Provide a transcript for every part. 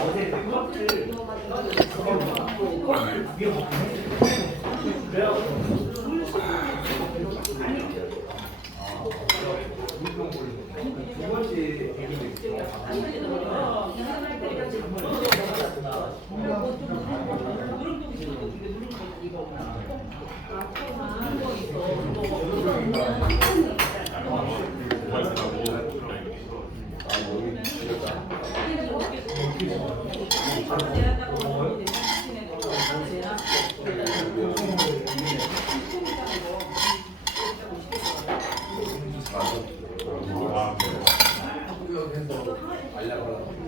어제 아, 알려고 하려고.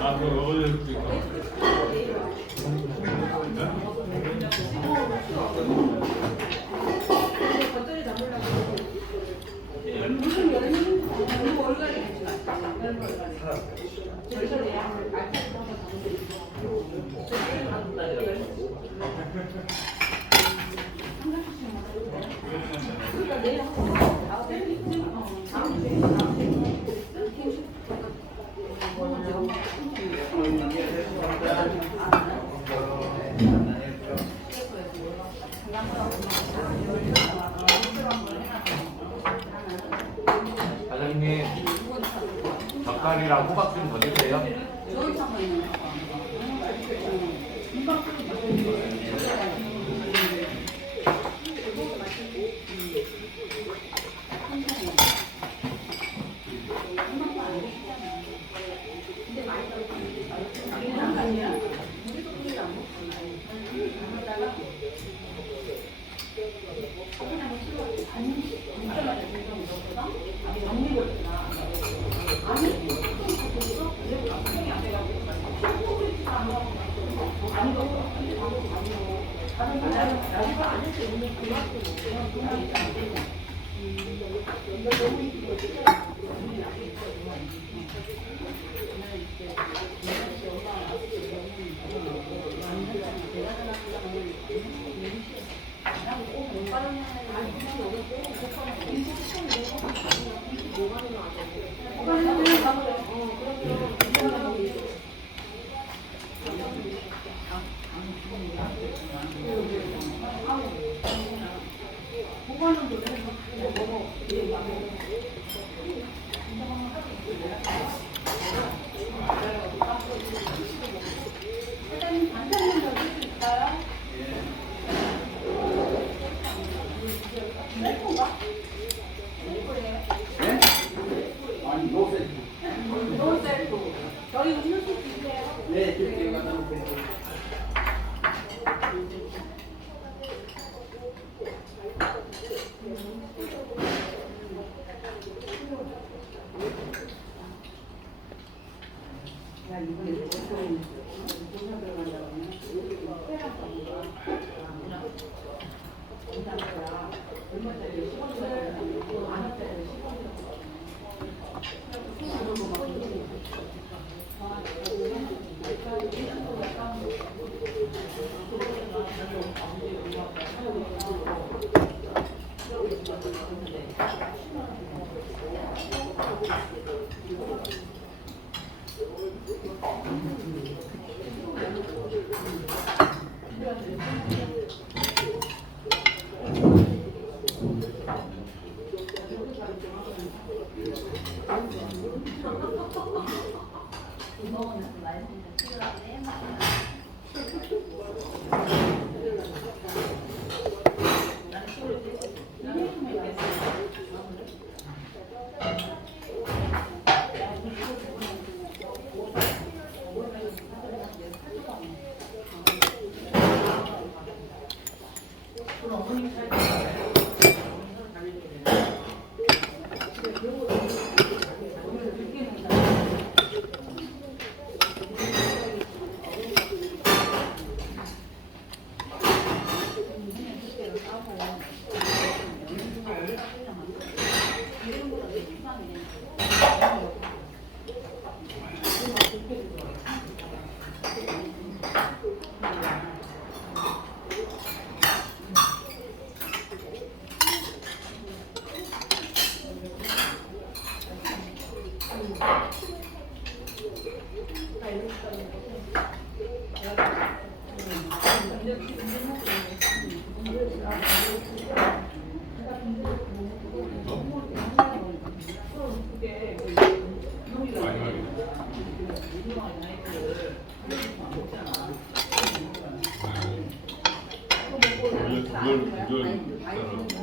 아, 그거 어제 과장님 Yeah. 이걸 이걸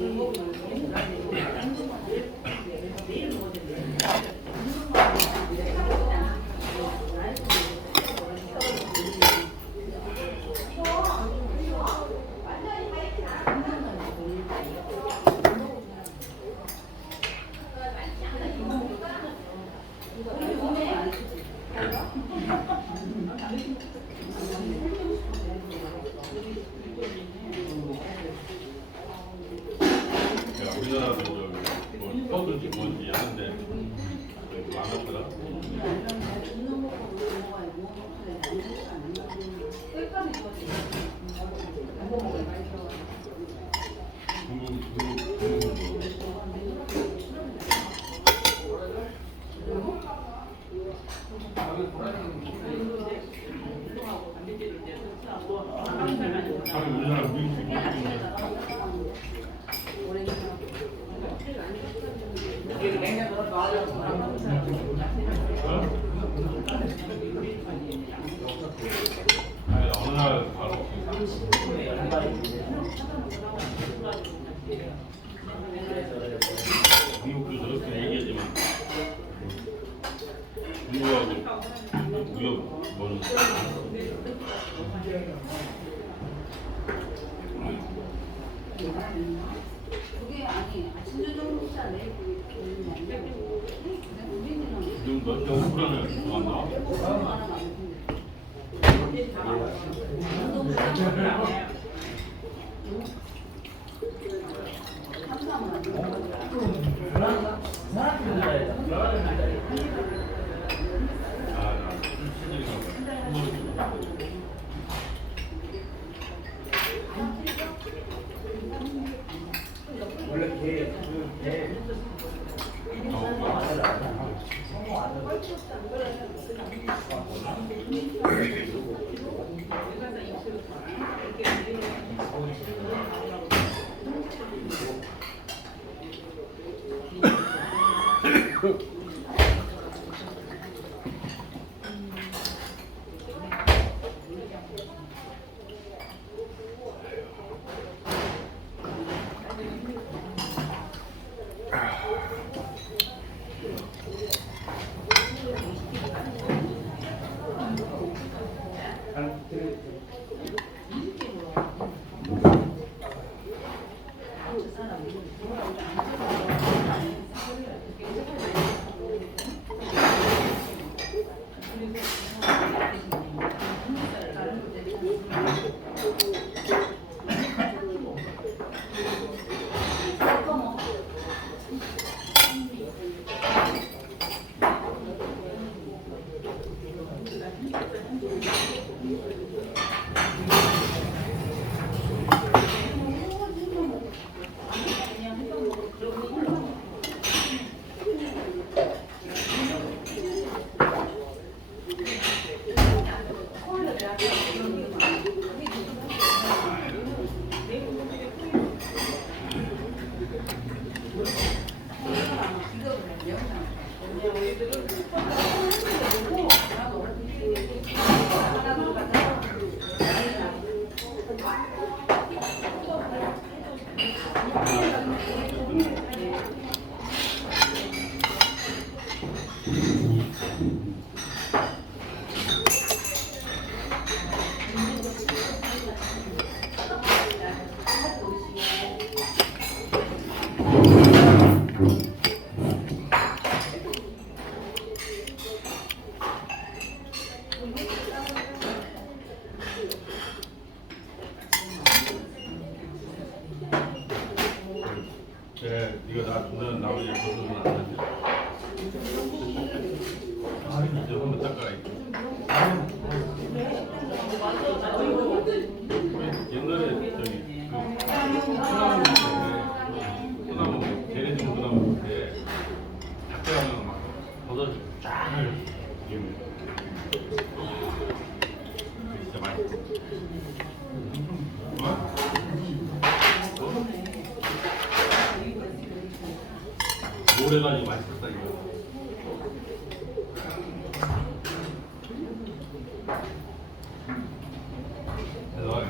음. Mm-hmm. 너무 불안해. 죄송합니다. 감사합니다.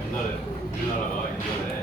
みんなで、みん、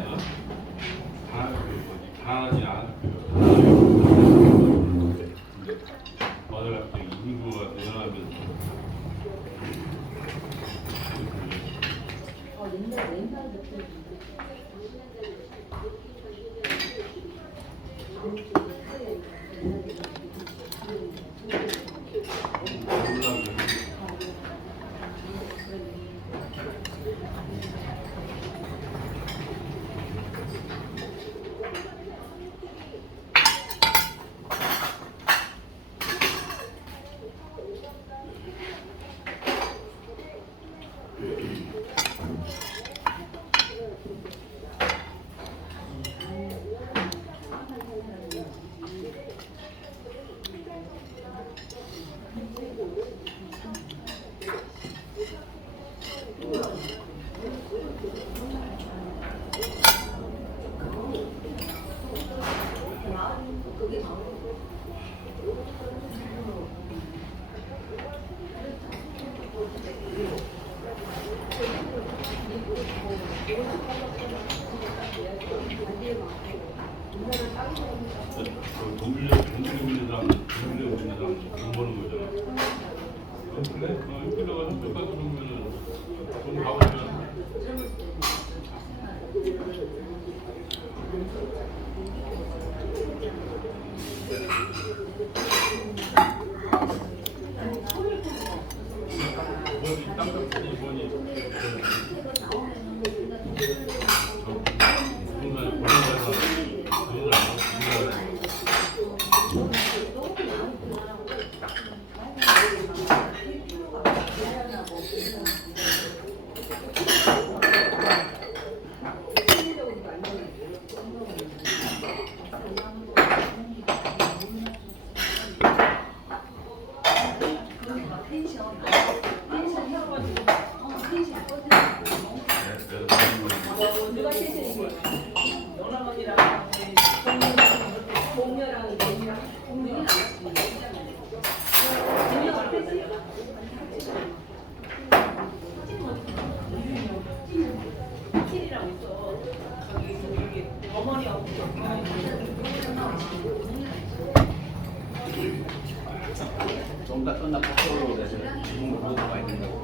な心をですね、自分の言葉に。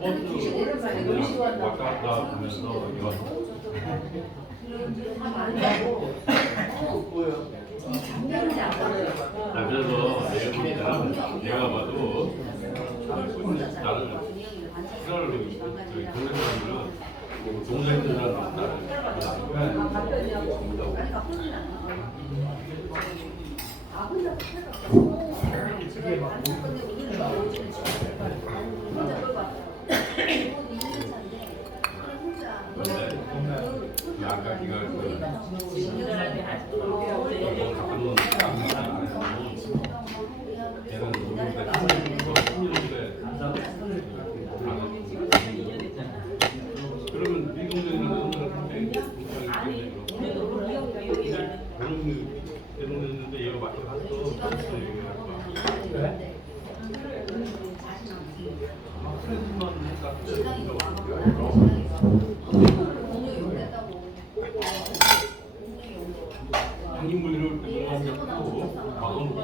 버스 왔다 갔다 하면서 이거 나 그래서 내가 보니까 내가 봐도 나를 싫어하는 저기 동네 사람들은 있는 사람들은 나를 근데 아까 네가 그 친절하게 아직도 그렇게 뭐 갖고 노는 안 해서 걔는 우리가 10년째 그러면 네 동네는 사람한테 아니 우리도 기억 기억이라는 그런 내 동네 있는데 얘가 맞춰 갔어 그래서 얘기할 거야 그래서만 한인분 이럴 때 들어가고 막아놓고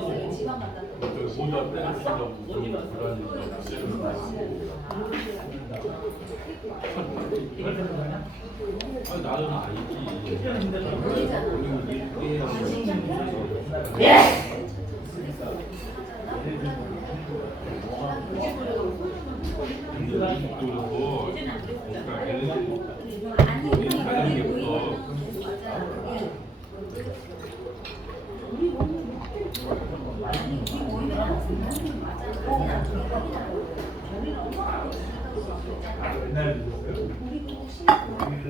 저기 모자 빼내시려고 좀 불안해서 아니 나는 그러니까 걔는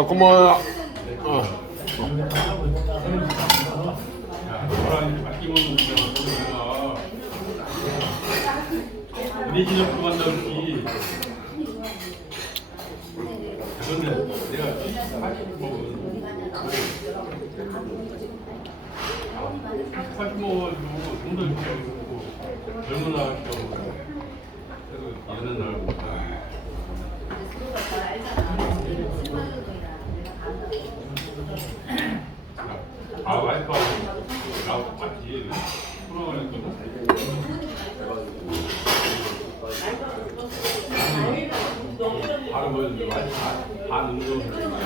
아, 고마워요. 어. 야, 너랑 바뀌면 그냥 모르구나. 네 진영 그만다 그러지. 그런데 내가 사실 먹은 사실 먹어가지고 돈도 이렇게 하고 젊은 아가씨하고 그래서 얘는 날 못하. 아 와이프하고 나하고 똑같이 프로그램 바로 보여주는 거야. 다, 다 능동을 하는 거야.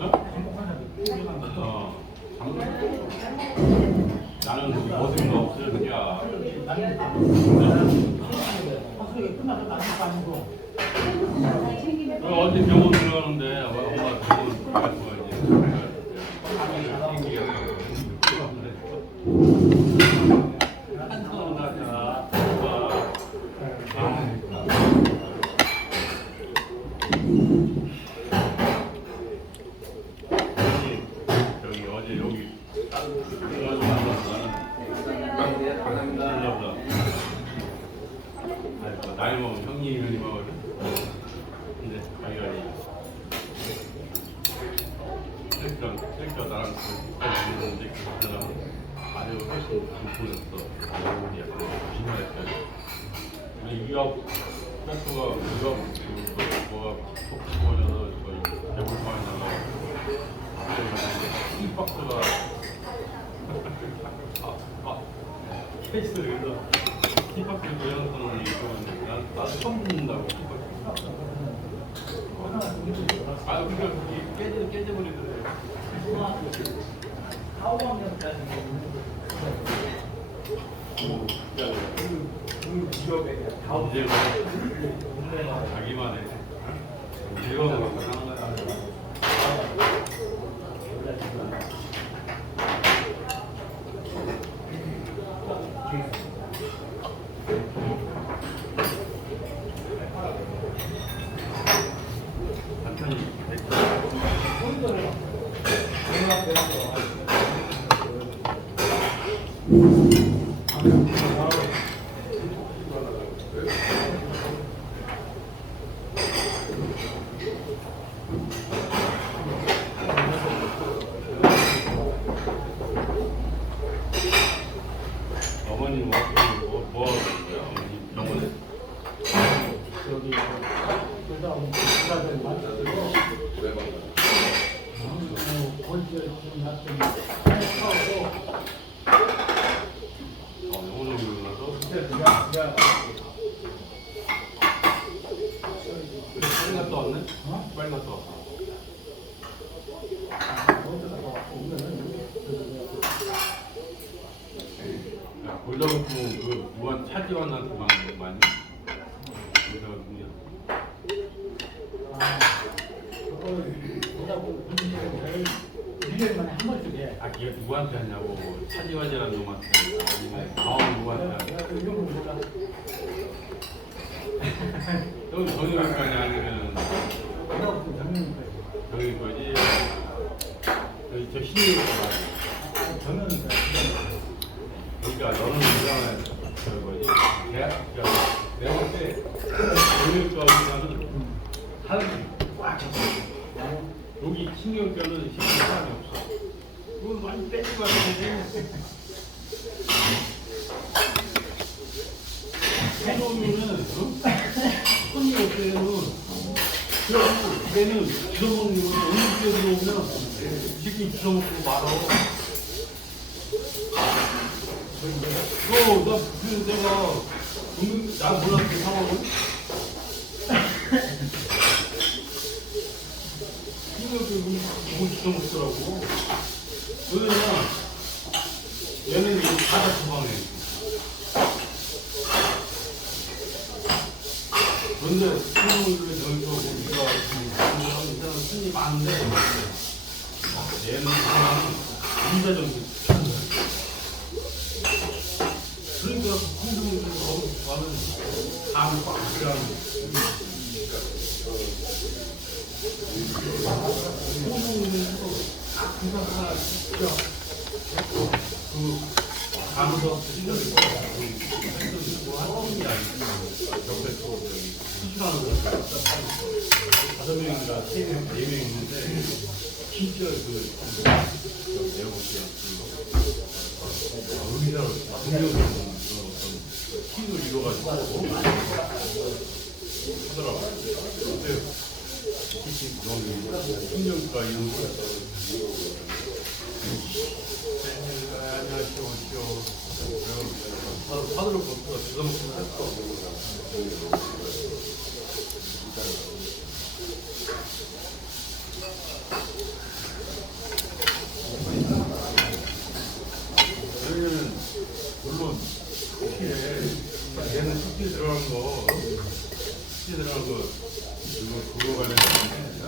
어? 어. 나는 모든 거 없으니까. 그 어디 병원 들어가는데 엄마 병원 가고 가야지. 하루를 땡기게 하고. 한성은 나잖아. 저기 어제 여기 어제 만났어. 반갑다. 아이고, 나이 먹으면 형님 형님 하거든. 근데 자기가 이 셀카 셀카 나랑 있는데 그 사람은 아주 훨씬 불편했어. 얼굴이 약간 조심하랬다. 근데 셀카가 유학 그 뭐가 톡 보여줘서 저희 대불판에 나가. 이 박스가 아, 아, 페이스 그래서 힙합 동영상을 이거 난 나도 처음 듣는다고 힙합. 아 아, 그러니까 그게 깨져, 깨져버리더래요. 뭐, 이제 자기만의 즐거움을 하는 거야. 남편이 됐다. 어머니 뭐, 뭐, 뭐 하는 거야? 어머니 병원에? 어, 오늘 일어나서 빨리 갔다 왔네? 빨리 갔다 왔어. 야, 골다공증 그 무한 차지환한테 많이 많이 골다공증이야. 아, 걔 누구한테 하냐고 차지환이라는 놈한테 아니면 누구한테 하냐고. 너 저기 갈 거냐 아니면 저기 뭐지? 저기 저 신이 거 그러니까 너는 그냥 저 뭐지? 대학 그러니까 내가 볼때 교육과는 하는 꽉 찼어. 여기 신경과는 신경 사람이 없어. 그건 많이 빼지 말아야 돼. 해놓으면은 어? 손이 올 때는 얘는 주워먹는 거 너무 뛰어들어오면 지금 주워먹고 말어. 너, 나, 그, 내가, 은근, 나 몰랐어, 그 상황을. 이거 그, 너무 주워먹더라고. 왜냐면, 얘는 이거 바다 주방에. 근데, 수능을 저기서 우리가 지금, 하는 사람 손이 많은데, 얘는 인자 정도. 그러니까 너무 좋아하는 감을 꽉 들어가는 그 감에서 신경을 뭐 하는 게 아니고 옆에 또 수술하는 사람 다섯 명인가 세 명, 네 명 있는데 진짜 그 능력을 그런 어떤 힘을 잃어가지고 하더라고. 근데 특히 너는 신경과 이런 거 안녕하시오, 오시오. 하드로 걷고 주섬주섬 했어. 여기는 물론 특히에 얘는 특히 들어간 거 특히 들어간 거 그거 관련된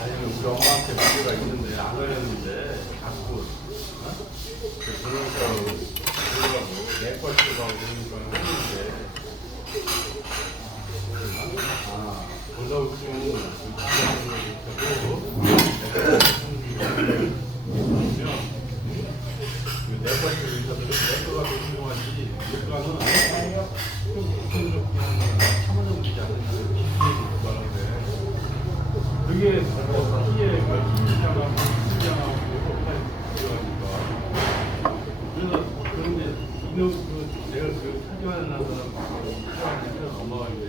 아니 우리 엄마한테 문제가 있는데 안 걸렸는데 자꾸 어? 그 변호사하고 그러고 내과 쪽하고 그러니까 했는데 아 골다공증 그 그러면 그 내과 쪽 그게 피해 그 이놈 그 사지환한테 엄마가 이제